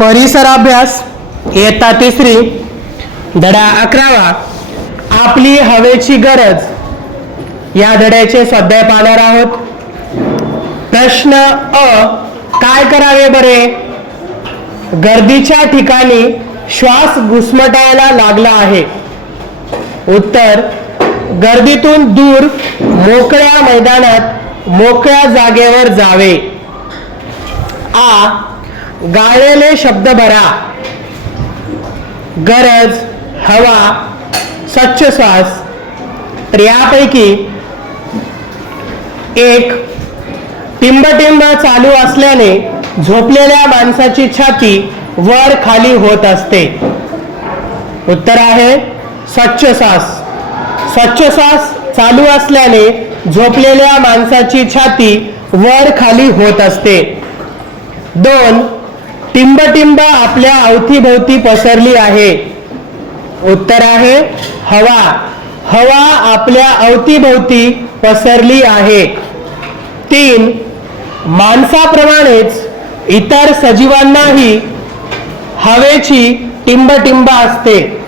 परिसराभ्यास इयत्ता तिसरी. धडा अकरावा. आपली हवेची गरज. या धड्याचे स्वाध्याय पाहणार आहोत. प्रश्न अ काय करावे बरे? गर्दीच्या ठिकाणी श्वास घुसमटायला लागला आहे. उत्तर गर्दीतून दूर मोकळ्या मैदानात मोकळ्या जागेवर जावे. आ गाळलेले शब्द भरा. गरज हवा स्वच्छ श्वास. तर यापैकी एक टिंबटिंब चालू असल्याने झोपलेल्या माणसाची छाती वर खाली होत असते. उत्तर आहे स्वच्छ श्वास. स्वच्छ श्वास चालू असल्याने झोपलेल्या माणसाची छाती वर खाली होत असते. दोन टिंबटिंब आपल्या अवतीभोवती पसरली आहे. उत्तर आहे हवा. हवा आपल्या अवतीभोवती पसरली आहे. तीन माणसाप्रमाणेच इतर सजीवांनाही हवेची टिंबटिंब असते.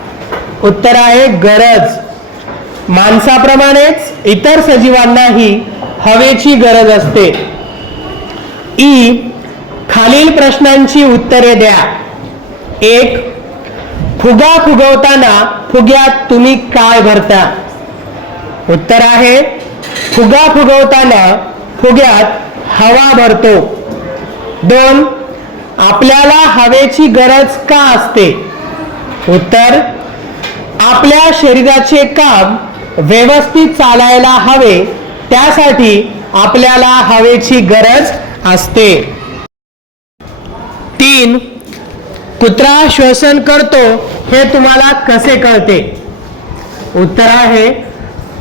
उत्तर आहे गरज. माणसाप्रमाणेच इतर सजीवांनाही हवेची गरज असते. ई खालील प्रश्नांची उत्तरे द्या. एक फुगा फुगवताना फुग्यात तुम्ही काय भरता? उत्तर आहे फुगा फुगवताना फुग्यात हवा भरतो. दोन आपल्याला हवेची गरज का असते? उत्तर आपल्या शरीराचे काम व्यवस्थित चालायला हवे त्यासाठी आपल्याला हवेची गरज असते. तीन कुत्रा श्वसन करतो हे तुम्हाला कसे कळते? उत्तर आहे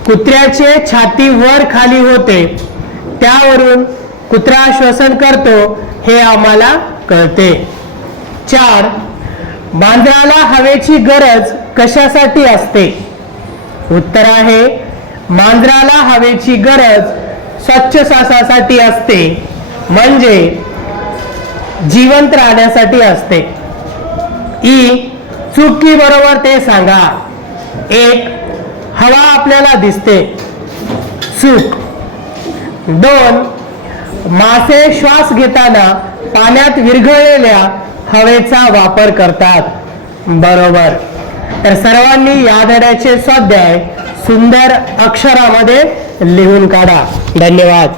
कुत्र्याचे छाती वर खाली होते. त्यावरून कुत्रा श्वसन करतो हे आम्हाला कळते. चार मांजराला हवेची गरज कशासाठी असते? उत्तर आहे मांजराला हवेची गरज स्वच्छ श्वासासाठी असते. म्हणजे जिवंत राहण्यासाठी असते. ई चुकी बरोबर ते सांगा. एक हवा आपल्याला दिसते. चूक दोन मासे श्वास घेताना पाण्यात विरघळलेल्या हवेचा वापर करतात. बरोबर. तर सर्वांनी या धड्याचे स्वाध्याय सुंदर अक्षरामध्ये लिहून काढा. धन्यवाद.